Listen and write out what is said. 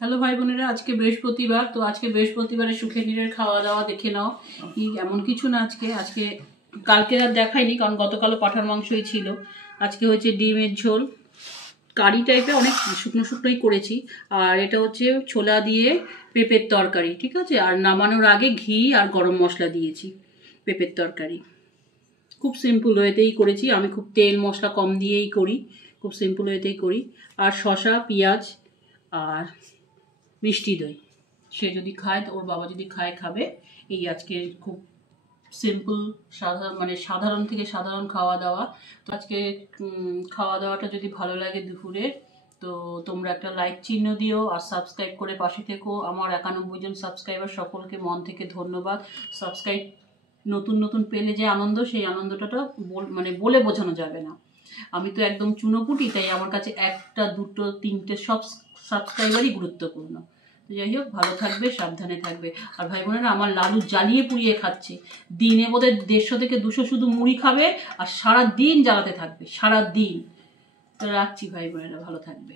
Hello ভাই বোনেরা, আজকে বৃহস্পতিবার। তো আজকে বৃহস্পতিবারে সুখের নীড়ের খাওয়া দাওয়া দেখে নাও। এমন কিছু না, আজকে কালকে আর দেখাইনি, কারণ গতকালও পাঁঠার মাংসই ছিল। আজকে হচ্ছে ডিমের ঝোল, কারি টাইপের, অনেক শুকনো শুকনোই করেছি। আর এটা হচ্ছে ছোলা দিয়ে পেঁপের তরকারি, ঠিক আছে। আর নামানোর আগে ঘি আর গরম মশলা দিয়েছি। পেঁপের তরকারি খুব সিম্পল ওয়েতেই করেছি আমি, খুব তেল মশলা কম দিয়েই করি, খুব সিম্পল ওয়েতেই করি। আর শসা, পেঁয়াজ আর মিষ্টি দই। সে যদি খায়, তো ওর বাবা যদি খায় খাবে। এই আজকে খুব সিম্পল, সাধারণ থেকে সাধারণ খাওয়া দাওয়া। তো আজকে খাওয়া দাওয়াটা যদি ভালো লাগে দুপুরে, তো তোমরা একটা লাইক চিহ্ন দিও আর সাবস্ক্রাইব করে পাশে থেকো। আমার 91 জন সাবস্ক্রাইবার, সকলকে মন থেকে ধন্যবাদ। সাবস্ক্রাইব নতুন নতুন পেলে যে আনন্দ, সেই আনন্দটা বলে বোঝানো যাবে না। আমি তো একদম চুনোপুটি, তাই আমার কাছে একটা, দুটো, তিনটে সব সাবস্ক্রাইবারই গুরুত্বপূর্ণ। তো যাই হোক, ভালো থাকবে, সাবধানে থাকবে। আর ভাই বোনেরা, আমার লালু জ্বালিয়ে পুড়িয়ে খাচ্ছে। দিনে বোধহয় 150 থেকে 200 শুধু মুড়ি খাবে, আর সারা দিন জ্বালাতে থাকবে, সারা দিন। তো রাখছি ভাই বোনেরা, ভালো থাকবে।